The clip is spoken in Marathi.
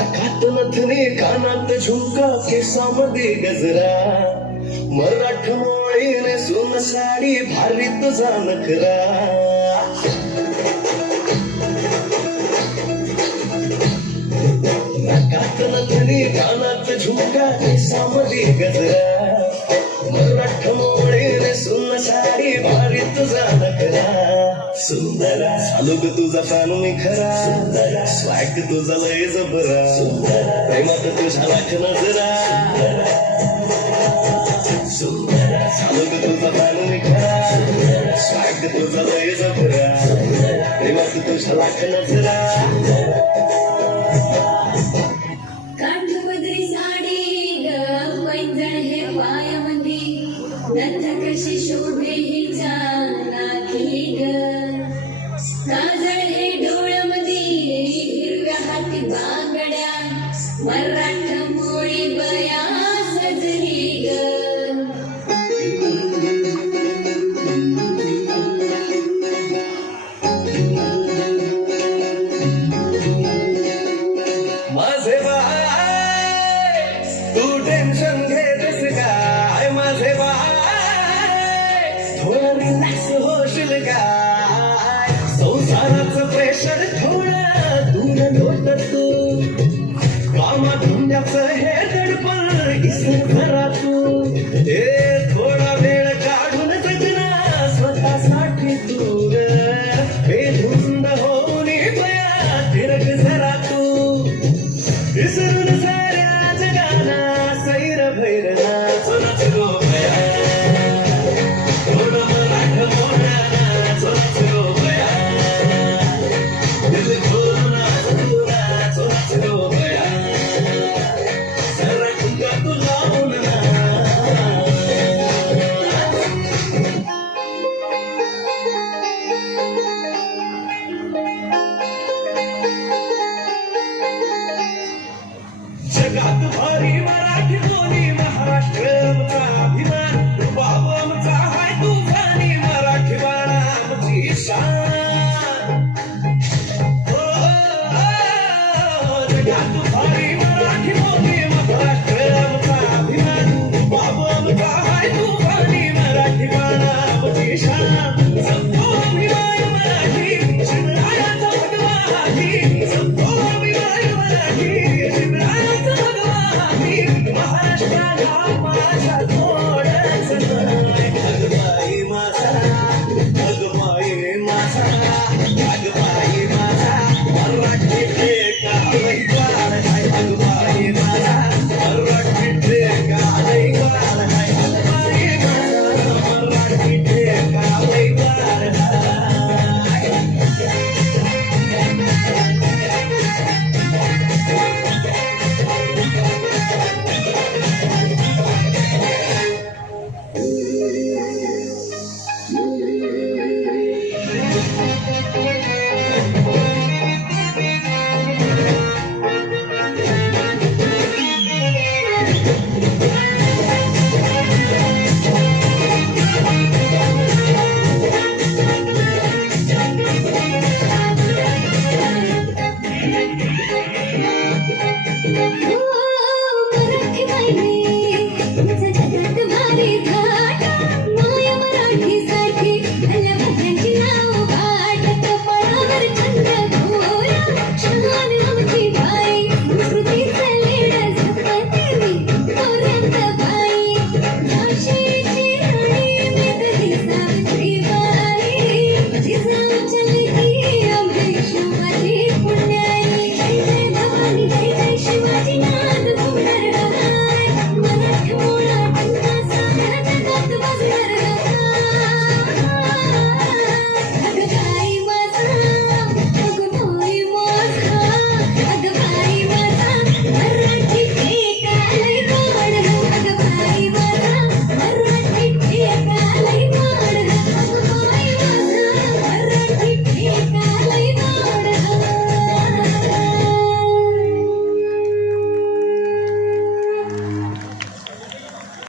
नाकात नथनी कानात झुमका केसामध्ये गजरा मराठमोळीने सोन साडी भारी तुझा नखरा नाकात नथनी कानात झुमका केसामध्ये गजरा मराठमोळीने सोन साडी भारी तुझा नखरा सुंदरा चालू ग तुझा कान मी खरा सुंदरा स्वॅग तुझा लय जबरा सुंदरा प्रेमात तुझा लाख नजरा सुंदरा चालू ग तुझा कान मी खरा स्वॅग तुझा लय जबरा प्रेमात तुझा लाख नजरा काठपदरी साडी ग पैंजण हे पायामध्ये नथ कशी शोभे हिच्या नाकी ग